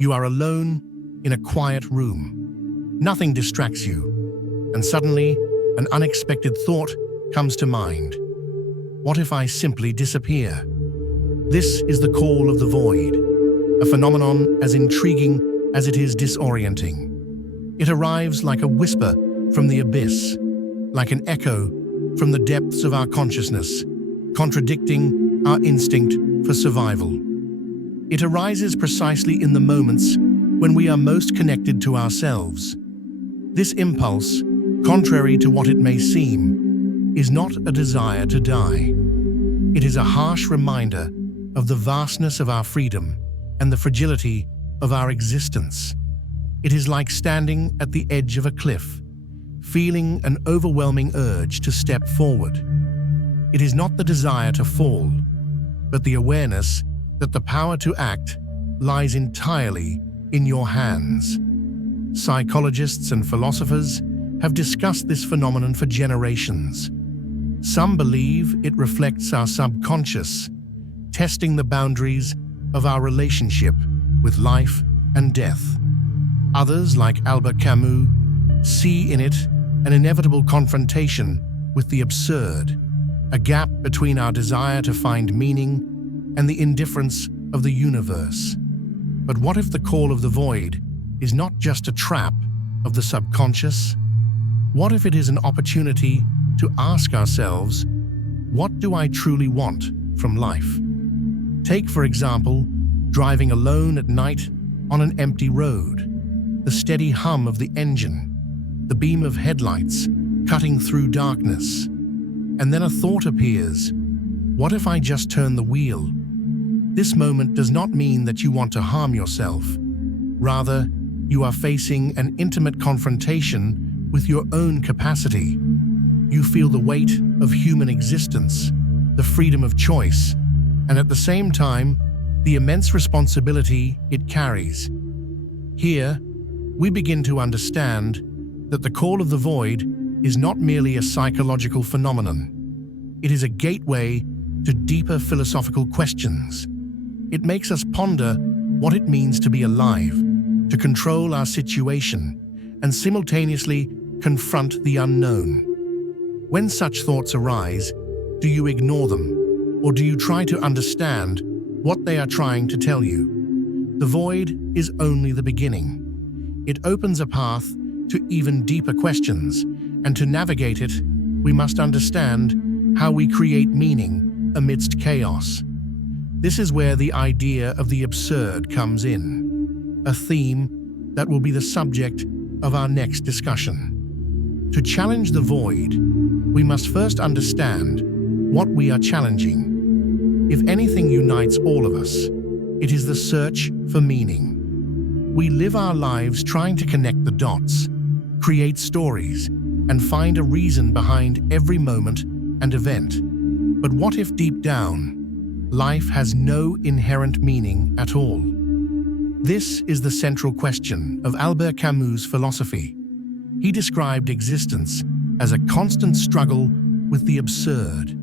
You are alone in a quiet room. Nothing distracts you, and suddenly an unexpected thought comes to mind. What if I simply disappear? This is the call of the void, a phenomenon as intriguing as it is disorienting. It arrives like a whisper from the abyss, like an echo from the depths of our consciousness, contradicting our instinct for survival. It arises precisely in the moments when we are most connected to ourselves. This impulse, contrary to what it may seem, is not a desire to die. It is a harsh reminder of the vastness of our freedom and the fragility of our existence. It is like standing at the edge of a cliff, feeling an overwhelming urge to step forward. It is not the desire to fall, but the awareness that the power to act lies entirely in your hands. Psychologists and philosophers have discussed this phenomenon for generations. Some believe it reflects our subconscious, testing the boundaries of our relationship with life and death. Others, like Albert Camus, see in it an inevitable confrontation with the absurd, a gap between our desire to find meaning and the indifference of the universe. But what if the call of the void is not just a trap of the subconscious? What if it is an opportunity to ask ourselves, what do I truly want from life? Take, for example, driving alone at night on an empty road. The steady hum of the engine, the beam of headlights cutting through darkness. And then a thought appears. What if I just turn the wheel? This moment does not mean that you want to harm yourself. Rather, you are facing an intimate confrontation with your own capacity. You feel the weight of human existence, the freedom of choice, and at the same time, the immense responsibility it carries. Here, we begin to understand that the call of the void is not merely a psychological phenomenon. It is a gateway to deeper philosophical questions. It makes us ponder what it means to be alive, to control our situation, and simultaneously confront the unknown. When such thoughts arise, do you ignore them, or do you try to understand what they are trying to tell you? The void is only the beginning. It opens a path to even deeper questions, and to navigate it, we must understand how we create meaning amidst chaos. This is where the idea of the absurd comes in, a theme that will be the subject of our next discussion. To challenge the void, we must first understand what we are challenging. If anything unites all of us, it is the search for meaning. We live our lives trying to connect the dots, create stories, and find a reason behind every moment and event. But what if deep down, life has no inherent meaning at all? This is the central question of Albert Camus' philosophy. He described existence as a constant struggle with the absurd.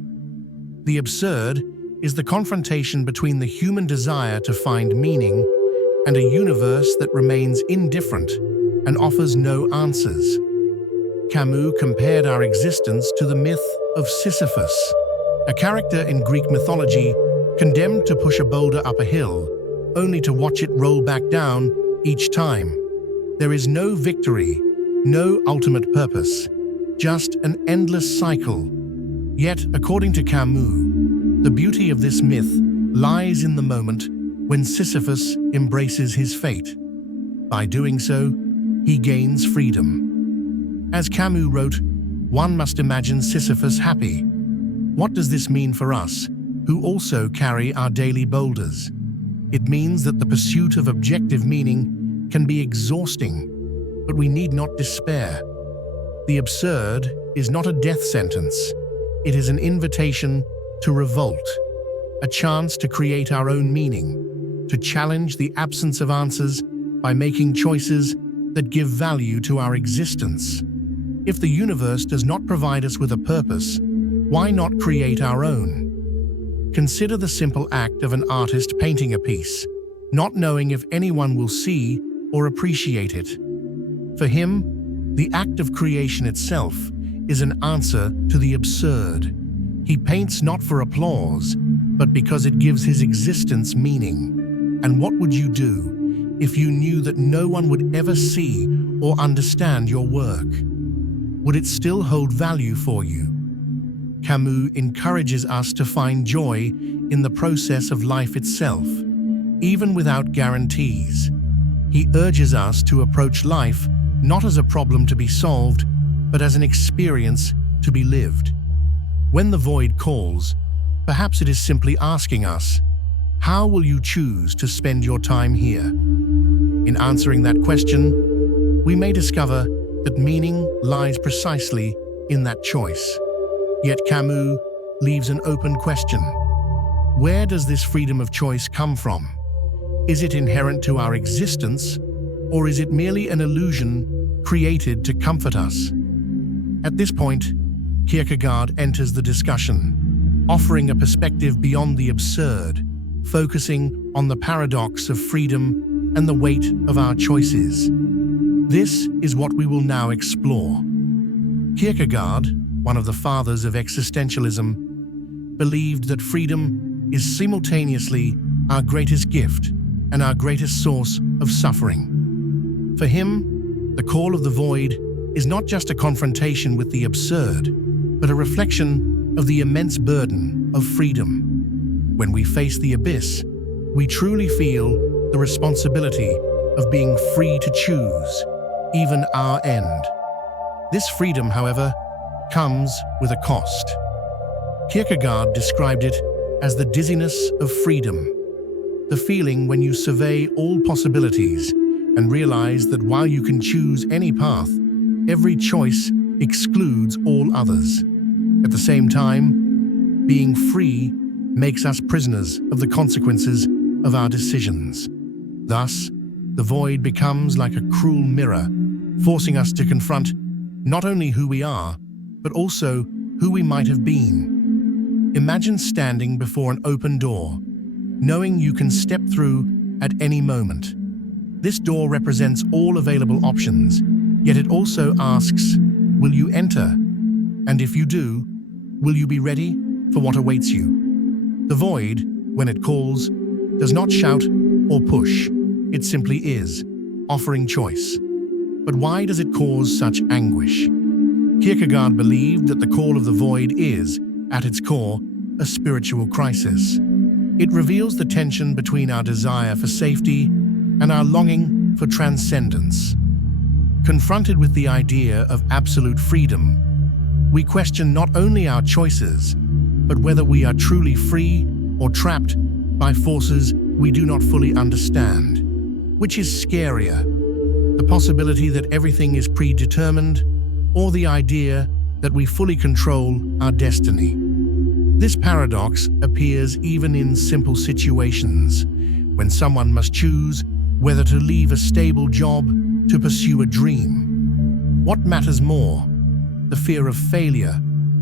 The absurd is the confrontation between the human desire to find meaning and a universe that remains indifferent and offers no answers. Camus compared our existence to the myth of Sisyphus, a character in Greek mythology condemned to push a boulder up a hill, only to watch it roll back down each time. There is no victory, no ultimate purpose, just an endless cycle. Yet, according to Camus, the beauty of this myth lies in the moment when Sisyphus embraces his fate. By doing so, he gains freedom. As Camus wrote, one must imagine Sisyphus happy. What does this mean for us, who also carry our daily boulders? It means that the pursuit of objective meaning can be exhausting, but we need not despair. The absurd is not a death sentence. It is an invitation to revolt, a chance to create our own meaning, to challenge the absence of answers by making choices that give value to our existence. If the universe does not provide us with a purpose, why not create our own? Consider the simple act of an artist painting a piece. not knowing if anyone will see or appreciate it. For him, the act of creation itself is an answer to the absurd. He paints not for applause, but because it gives his existence meaning. And what would you do if you knew that no one would ever see or understand your work? Would it still hold value for you? Camus encourages us to find joy in the process of life itself, even without guarantees. He urges us to approach life not as a problem to be solved, but as an experience to be lived. When the void calls, perhaps it is simply asking us, how will you choose to spend your time here? In answering that question, we may discover that meaning lies precisely in that choice. Yet Camus leaves an open question. Where does this freedom of choice come from? Is it inherent to our existence, or is it merely an illusion created to comfort us? At this point, Kierkegaard enters the discussion, offering a perspective beyond the absurd, focusing on the paradox of freedom and the weight of our choices. This is what we will now explore. Kierkegaard, one of the fathers of existentialism, believed that freedom is simultaneously our greatest gift and our greatest source of suffering. For him, the call of the void is not just a confrontation with the absurd, but a reflection of the immense burden of freedom. When we face the abyss, we truly feel the responsibility of being free to choose, even our end. This freedom, however, comes with a cost. Kierkegaard described it as the dizziness of freedom, the feeling when you survey all possibilities and realize that while you can choose any path, every choice excludes all others. At the same time, being free makes us prisoners of the consequences of our decisions. Thus, the void becomes like a cruel mirror, forcing us to confront not only who we are, but also who we might have been. Imagine standing before an open door, knowing you can step through at any moment. This door represents all available options, yet it also asks, will you enter? And if you do, will you be ready for what awaits you? The void, when it calls, does not shout or push. It simply is, offering choice. But why does it cause such anguish? Kierkegaard believed that the call of the void is, at its core, a spiritual crisis. It reveals the tension between our desire for safety and our longing for transcendence. Confronted with the idea of absolute freedom, we question not only our choices, but whether we are truly free or trapped by forces we do not fully understand. Which is scarier, the possibility that everything is predetermined, or the idea that we fully control our destiny? This paradox appears even in simple situations, when someone must choose whether to leave a stable job to pursue a dream. What matters more, the fear of failure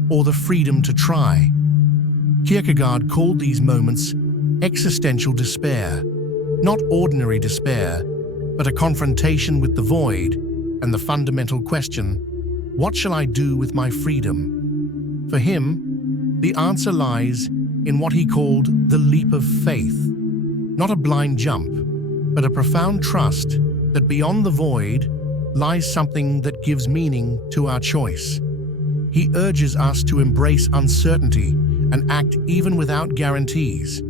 or the freedom to try? Kierkegaard called these moments existential despair, not ordinary despair, but a confrontation with the void and the fundamental question, what shall I do with my freedom? For him, the answer lies in what he called the leap of faith, not a blind jump, but a profound trust that beyond the void lies something that gives meaning to our choice. He urges us to embrace uncertainty and act even without guarantees.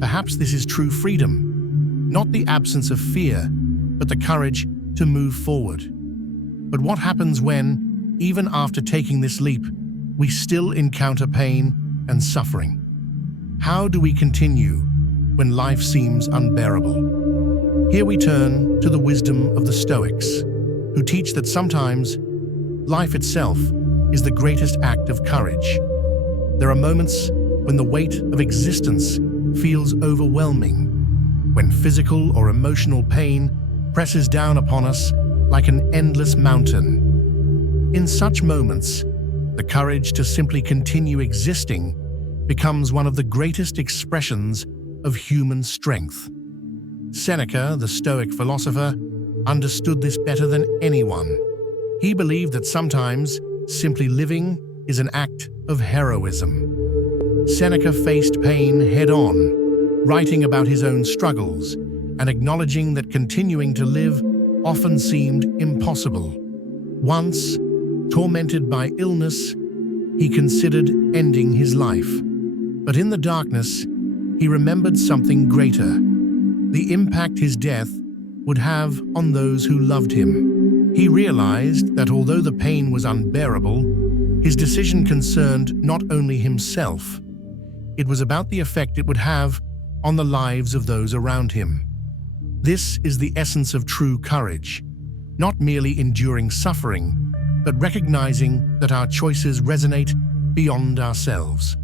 Perhaps this is true freedom, not the absence of fear, but the courage to move forward. But what happens when, even after taking this leap, we still encounter pain and suffering? How do we continue when life seems unbearable? Here we turn to the wisdom of the Stoics, who teach that sometimes life itself is the greatest act of courage. There are moments when the weight of existence feels overwhelming, when physical or emotional pain presses down upon us like an endless mountain. In such moments, the courage to simply continue existing becomes one of the greatest expressions of human strength. Seneca, the Stoic philosopher, understood this better than anyone. He believed that sometimes simply living is an act of heroism. Seneca faced pain head-on, writing about his own struggles and acknowledging that continuing to live often seemed impossible. Once, tormented by illness, he considered ending his life. But in the darkness, he remembered something greater: the impact his death would have on those who loved him. He realized that although the pain was unbearable, his decision concerned not only himself, it was about the effect it would have on the lives of those around him. This is the essence of true courage, not merely enduring suffering, but recognizing that our choices resonate beyond ourselves.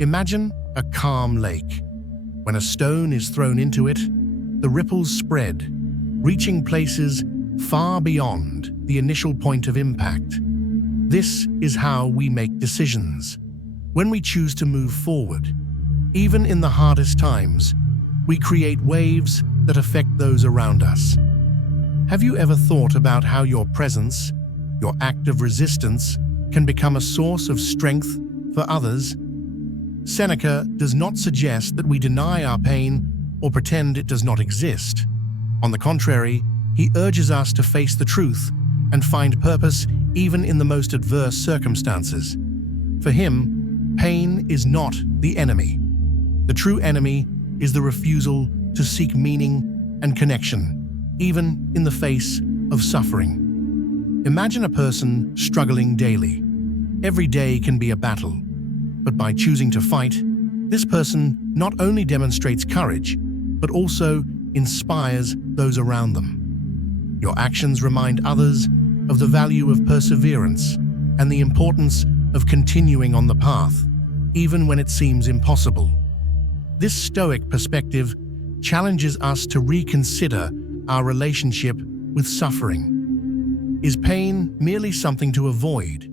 Imagine a calm lake. When a stone is thrown into it, the ripples spread, reaching places far beyond the initial point of impact. This is how we make decisions. When we choose to move forward, even in the hardest times, we create waves that affect those around us. Have you ever thought about how your presence, your act of resistance, can become a source of strength for others? Seneca does not suggest that we deny our pain or pretend it does not exist. On the contrary, he urges us to face the truth and find purpose even in the most adverse circumstances. For him, pain is not the enemy. The true enemy is the refusal to seek meaning and connection, even in the face of suffering. Imagine a person struggling daily. Every day can be a battle, but by choosing to fight, this person not only demonstrates courage, but also inspires those around them. Your actions remind others of the value of perseverance and the importance of continuing on the path, even when it seems impossible. This Stoic perspective challenges us to reconsider our relationship with suffering. Is pain merely something to avoid,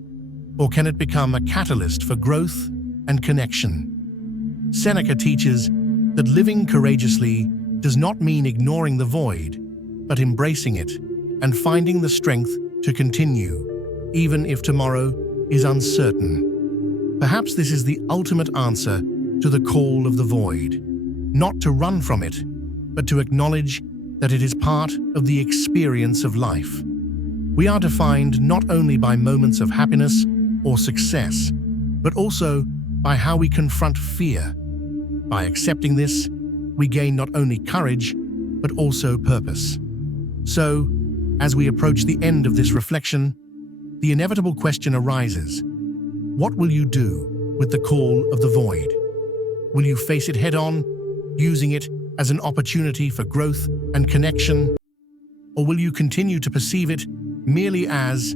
or can it become a catalyst for growth and connection? Seneca teaches that living courageously does not mean ignoring the void, but embracing it and finding the strength to continue, even if tomorrow is uncertain. Perhaps this is the ultimate answer to the call of the void, not to run from it, but to acknowledge that it is part of the experience of life. We are defined not only by moments of happiness or success, but also by how we confront fear. By accepting this, we gain not only courage, but also purpose. So, as we approach the end of this reflection, the inevitable question arises: what will you do with the call of the void? Will you face it head-on, using it as an opportunity for growth and connection? Or will you continue to perceive it merely as